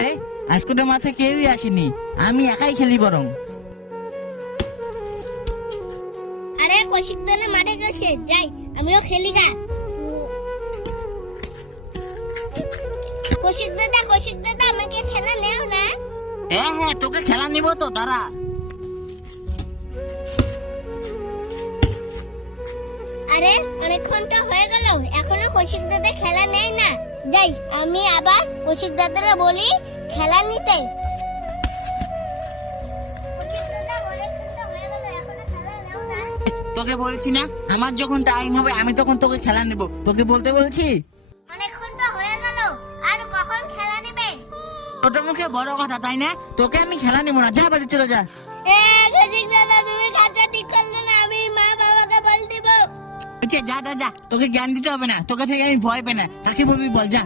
আজকে তো মাঠে কেউই আসেনি, আমি একাই খেলি বরং। আরে কৌশিক দাদা মাঠে গেছে, যাই আমিও খেলি যা। কৌশিক দাদা আমাকে খেলা নেও না। হ্যাঁ হ্যাঁ, তোকে খেলা নিব তো, তারা। আরে অনেকক্ষণ তো হয়ে গেল, এখনো কৌশিক দাদা খেলা নেয় না। যাই আমি আবার কৌশিক দাদারা বলি খেলা নিতে। তোকে বলেছি না, আমার যখন টাইম হবে আমি তখন তোকে খেলা নেব, তোকে বলতে বলেছি। অনেকক্ষণ তো হয়ে গেল, আর কখন খেলা নেবে? ছোট মুখে বড় কথা, তাই না? তোকে আমি খেলা নেবো না, যা বাড়ি চলে যা। কৌশিক দাদা তুমি কাজটা ঠিক করলে না, আমি মা বাবাকে বল দিব। যা যা যা, তোকে জ্ঞান দিতে হবে না, তোকে থেকে আমি ভয় পাই না, কাকে বলবি বল, যা।